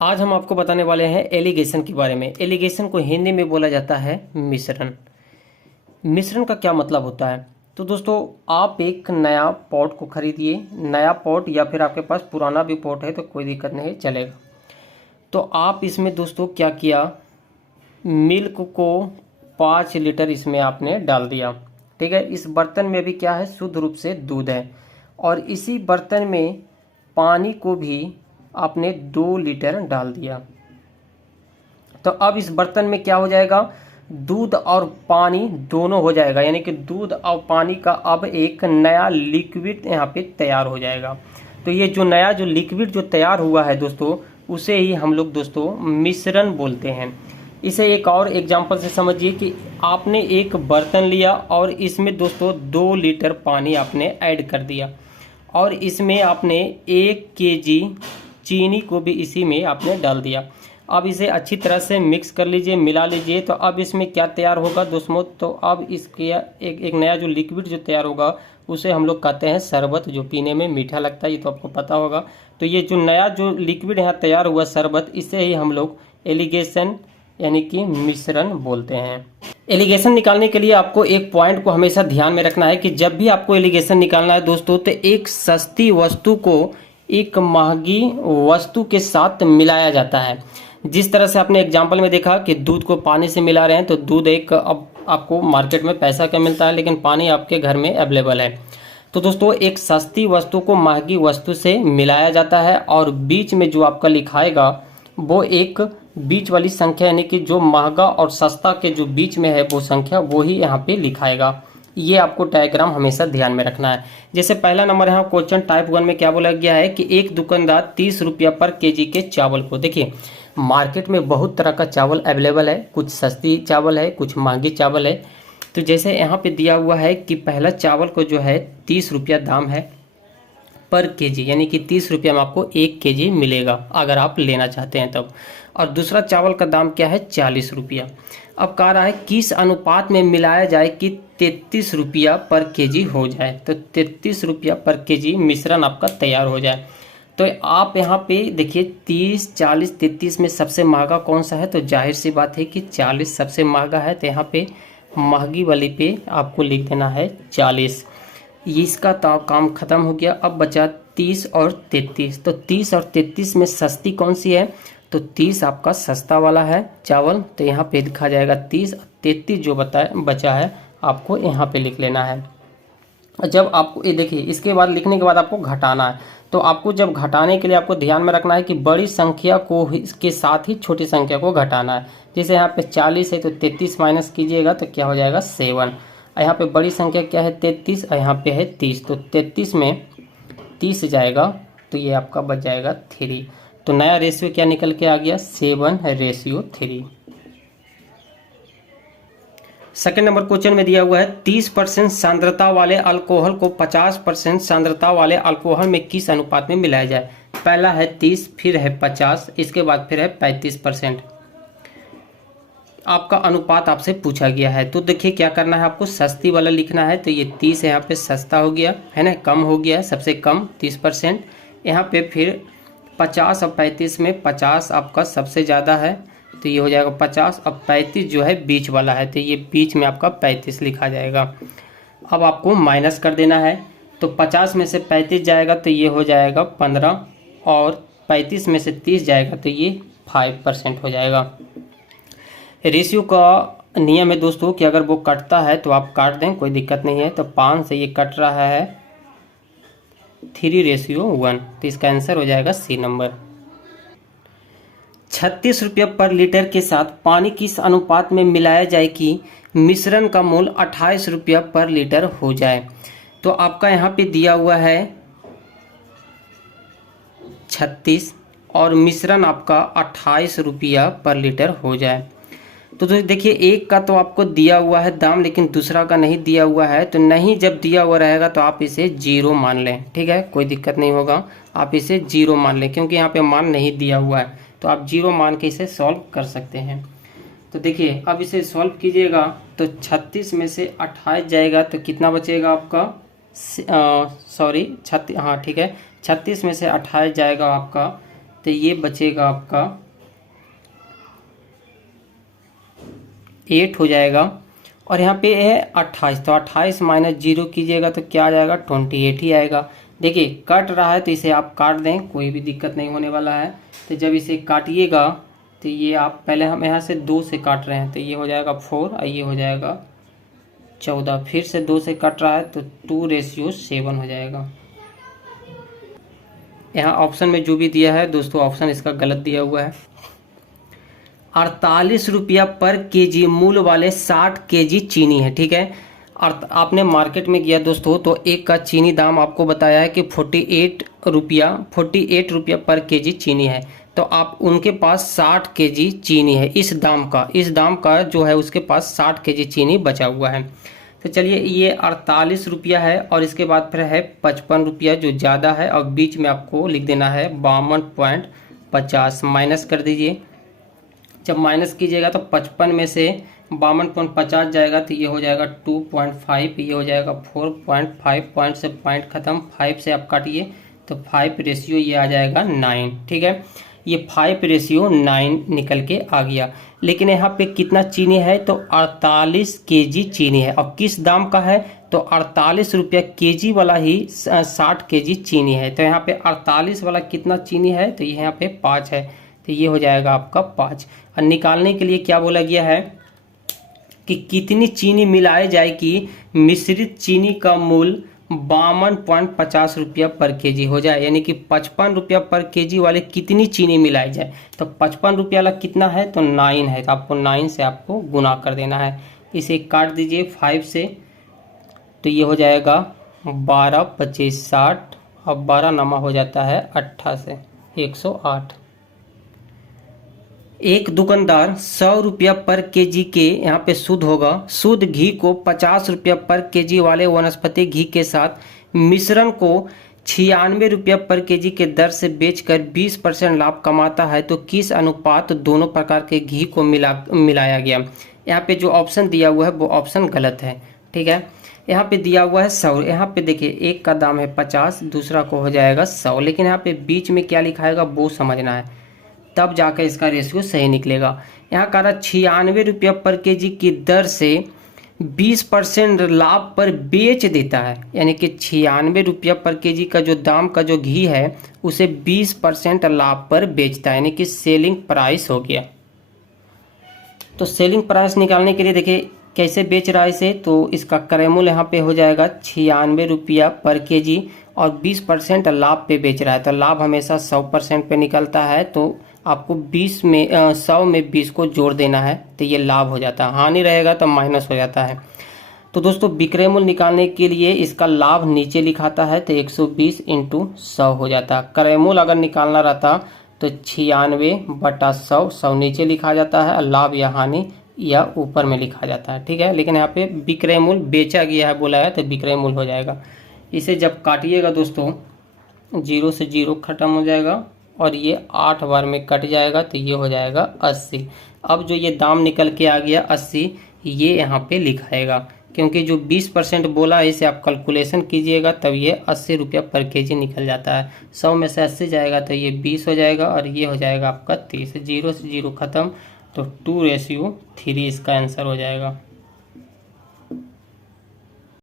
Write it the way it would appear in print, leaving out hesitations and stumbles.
आज हम आपको बताने वाले हैं एलिगेशन के बारे में। एलिगेशन को हिंदी में बोला जाता है मिश्रण। मिश्रण का क्या मतलब होता है? तो दोस्तों, आप एक नया पॉट को खरीदिए, नया पॉट या फिर आपके पास पुराना भी पॉट है तो कोई दिक्कत नहीं है, चलेगा। तो आप इसमें दोस्तों क्या किया, मिल्क को 5 लीटर इसमें आपने डाल दिया। ठीक है, इस बर्तन में भी क्या है, शुद्ध रूप से दूध है। और इसी बर्तन में पानी को भी आपने 2 लीटर डाल दिया। तो अब इस बर्तन में क्या हो जाएगा, दूध और पानी दोनों हो जाएगा, यानी कि दूध और पानी का अब एक नया लिक्विड यहाँ पे तैयार हो जाएगा। तो ये जो नया जो लिक्विड जो तैयार हुआ है दोस्तों, उसे ही हम लोग दोस्तों मिश्रण बोलते हैं। इसे एक और एग्जांपल से समझिए कि आपने एक बर्तन लिया और इसमें दोस्तों 2 लीटर पानी आपने ऐड कर दिया और इसमें आपने 1 केजी चीनी को भी इसी में आपने डाल दिया। अब इसे अच्छी तरह से मिक्स कर लीजिए, मिला लीजिए। तो अब इसमें क्या तैयार होगा दोस्तों, तो अब इसके एक नया जो लिक्विड जो तैयार होगा उसे हम लोग कहते हैं शरबत, जो पीने में मीठा लगता है, ये तो आपको पता होगा। तो ये जो नया जो लिक्विड यहाँ तैयार हुआ शरबत, इसे ही हम लोग एलिगेशन यानी कि मिश्रण बोलते हैं। एलिगेशन निकालने के लिए आपको एक पॉइंट को हमेशा ध्यान में रखना है कि जब भी आपको एलिगेशन निकालना है दोस्तों, तो एक सस्ती वस्तु को एक महंगी वस्तु के साथ मिलाया जाता है। जिस तरह से आपने एग्जाम्पल में देखा कि दूध को पानी से मिला रहे हैं, तो दूध एक अब आपको मार्केट में पैसा का मिलता है, लेकिन पानी आपके घर में अवेलेबल है। तो दोस्तों, एक सस्ती वस्तु को महंगी वस्तु से मिलाया जाता है और बीच में जो आपका लिखाएगा वो एक बीच वाली संख्या, यानी कि जो महंगा और सस्ता के जो बीच में है वो संख्या, वो ही यहाँ पे लिखाएगा। ये आपको डायग्राम हमेशा ध्यान में रखना है। जैसे पहला नंबर यहाँ क्वेश्चन टाइप 1 में क्या बोला गया है कि एक दुकानदार 30 रुपया पर केजी के चावल को, देखिए मार्केट में बहुत तरह का चावल अवेलेबल है, कुछ सस्ती चावल है, कुछ महंगी चावल है। तो जैसे यहाँ पे दिया हुआ है कि पहला चावल को जो है 30 रुपया दाम है पर केजी, यानी कि 30 रुपया में आपको 1 केजी मिलेगा अगर आप लेना चाहते हैं तब। और दूसरा चावल का दाम क्या है, 40 रुपया। अब कह रहा है किस अनुपात में मिलाया जाए कि 33 रुपया पर केजी हो जाए। तो 33 रुपया पर केजी मिश्रण आपका तैयार हो जाए। तो आप यहाँ पे देखिए 30, 40, 33 में सबसे महंगा कौन सा है, तो जाहिर सी बात है कि 40 सबसे महंगा है। तो यहाँ पे महंगी वाली पे आपको लिख देना है 40। इसका काम खत्म हो गया। अब बचा 30 और 33। तो 30 और 33 में सस्ती कौन सी है, तो 30 आपका सस्ता वाला है चावल, तो यहाँ पे लिखा जाएगा 30। 33 जो बचा है आपको यहाँ पे लिख लेना है। जब आपको ये देखिए, इसके बाद लिखने के बाद आपको घटाना है। तो आपको जब घटाने के लिए आपको ध्यान में रखना है कि बड़ी संख्या को इसके साथ ही छोटी संख्या को घटाना है। जैसे यहाँ पे 40 है तो 33 माइनस कीजिएगा तो क्या हो जाएगा 7। यहाँ पे बड़ी संख्या क्या है 33 और यहाँ पे है 30। तो 33 में 30 जाएगा तो ये आपका बच जाएगा 3। तो नया रेशियो क्या निकल के आ गया, 7:3। सेकेंड नंबर क्वेश्चन में दिया हुआ है 30% सांद्रता वाले अल्कोहल को 50% सांद्रता वाले अल्कोहल में किस अनुपात में मिलाया जाए। पहला है 30, फिर है 50, इसके बाद फिर है 35%। आपका अनुपात आपसे पूछा गया है। तो देखिए क्या करना है, आपको सस्ती वाला लिखना है। तो ये 30 यहाँ पे सस्ता हो गया है ना, कम हो गया है, सबसे कम 30%। यहाँ पे फिर 50 और 35 में 50 आपका सबसे ज़्यादा है, तो ये हो जाएगा 50। और 35 जो है बीच वाला है, तो ये बीच में आपका 35 लिखा जाएगा। अब आपको माइनस कर देना है। तो 50 में से 35 जाएगा तो ये हो जाएगा 15, और 35 में से 30 जाएगा तो ये 5% हो जाएगा। रेशियो का नियम है दोस्तों कि अगर वो कटता है तो आप काट दें, कोई दिक्कत नहीं है। तो 5 से ये कट रहा है 3:1, तो इसका आंसर हो जाएगा सी नंबर। 36 रुपया पर लीटर के साथ पानी किस अनुपात में मिलाया जाए कि मिश्रण का मूल्य 28 रुपया पर लीटर हो जाए। तो आपका यहाँ पे दिया हुआ है 36 और मिश्रण आपका 28 रुपया पर लीटर हो जाए। तो देखिए एक का तो आपको दिया हुआ है दाम, लेकिन दूसरा का नहीं दिया हुआ है। तो नहीं जब दिया हुआ रहेगा तो आप इसे 0 मान लें, ठीक है, कोई दिक्कत नहीं होगा। आप इसे 0 मान लें क्योंकि यहाँ पे मान नहीं दिया हुआ है, तो आप 0 मान के इसे सॉल्व कर सकते हैं। तो देखिए अब इसे सॉल्व कीजिएगा तो 36 में से 28 जाएगा तो कितना बचेगा आपका, सॉरी 36, हाँ ठीक है, 36 में से 28 जाएगा आपका तो ये बचेगा आपका 8 हो जाएगा। और यहाँ पे है 28, तो 28 माइनस 0 कीजिएगा तो क्या आ जाएगा 28 ही आएगा। देखिए कट रहा है तो इसे आप काट दें, कोई भी दिक्कत नहीं होने वाला है। तो जब इसे काटिएगा तो ये आप पहले हम यहाँ से 2 से काट रहे हैं तो ये हो जाएगा 4 और ये हो जाएगा 14, फिर से 2 से कट रहा है तो 2:7 हो जाएगा। यहाँ ऑप्शन में जो भी दिया है दोस्तों ऑप्शन इसका गलत दिया हुआ है। 48 रुपया पर केजी मूल वाले 60 केजी चीनी है, ठीक है। और आपने मार्केट में गया दोस्तों तो एक का चीनी दाम आपको बताया है कि 48 रुपया पर केजी चीनी है। तो आप उनके पास 60 केजी चीनी है, इस दाम का जो है उसके पास 60 केजी चीनी बचा हुआ है। तो चलिए ये 48 रुपया है और इसके बाद फिर है 55 रुपया जो ज़्यादा है और बीच में आपको लिख देना है 52.50, माइनस कर दीजिए। जब माइनस कीजिएगा तो 55 में से 52.50 जाएगा तो ये हो जाएगा 2.5, ये हो जाएगा 4.5, पॉइंट से पॉइंट खत्म, 5 से आप काटिए तो 5 रेशियो ये आ जाएगा 9, ठीक है। ये 5:9 निकल के आ गया। लेकिन यहाँ पे कितना चीनी है तो 48 केजी चीनी है और किस दाम का है तो 48 रुपया केजी वाला ही 60 केजी चीनी है। तो यहाँ पे 48 वाला कितना चीनी है तो यहाँ पे 5 है, तो ये हो जाएगा आपका 5। और निकालने के लिए क्या बोला गया है कि कितनी चीनी मिलाई जाए कि मिश्रित चीनी का मूल्य 52.50 रुपया पर केजी हो जाए, यानी कि 55 रुपया पर केजी वाले कितनी चीनी मिलाई जाए। तो 55 रुपया वाला कितना है तो 9 है, तो आपको 9 से आपको गुना कर देना है। इसे काट दीजिए 5 से तो ये हो जाएगा 12, 25, 60 और 12 नमा हो जाता है 8 से 108। एक दुकानदार 100 रुपया पर केजी के यहाँ पे शुद्ध होगा, शुद्ध घी को 50 रुपया पर केजी वाले वनस्पति घी के साथ मिश्रण को 96 रुपया पर केजी के दर से बेचकर 20% लाभ कमाता है। तो किस अनुपात दोनों प्रकार के घी को मिलाया गया। यहाँ पे जो ऑप्शन दिया हुआ है वो ऑप्शन गलत है, ठीक है। यहाँ पे दिया हुआ है 100, यहाँ पे देखिए एक का दाम है 50, दूसरा को हो जाएगा 100, लेकिन यहाँ पे बीच में क्या लिखाएगा वो समझना है, तब जाकर इसका रेशियो सही निकलेगा। यहाँ कह रहा 96 रुपया पर केजी की दर से 20% लाभ पर बेच देता है, यानी कि 96 रुपया पर केजी का जो दाम का जो घी है उसे 20% लाभ पर बेचता है, यानी कि सेलिंग प्राइस हो गया। तो सेलिंग प्राइस निकालने के लिए देखिए कैसे बेच रहा है इसे, तो इसका क्रय मूल्य यहाँ पे हो जाएगा 96 रुपया पर केजी और 20% लाभ पे बेच रहा है। तो लाभ हमेशा 100% पे निकलता है, तो आपको 100 में 20 को जोड़ देना है तो ये लाभ हो जाता है, हानि रहेगा तो माइनस हो जाता है। तो दोस्तों विक्रय मूल्य निकालने के लिए इसका लाभ नीचे लिखाता है तो 120 × 100 हो जाता है। क्रय मूल्य अगर निकालना रहता तो 96/100, 100 नीचे लिखा जाता है और लाभ या हानि या ऊपर में लिखा जाता है, ठीक है। लेकिन यहाँ पे विक्रय मूल्य बेचा गया है बोला है तो विक्रय मूल्य हो जाएगा। इसे जब काटिएगा दोस्तों 0 से 0 खत्म हो जाएगा और ये 8 बार में कट जाएगा तो ये हो जाएगा 80। अब जो ये दाम निकल के आ गया 80, ये यहाँ पे लिखाएगा, क्योंकि जो 20% बोला है इसे आप कैलकुलेशन कीजिएगा तब ये 80 रुपया पर केजी निकल जाता है। 100 में से 80 जाएगा तो ये 20 हो जाएगा और ये हो जाएगा आपका 30। 0 से 0 खत्म तो 2:3 इसका आंसर हो जाएगा।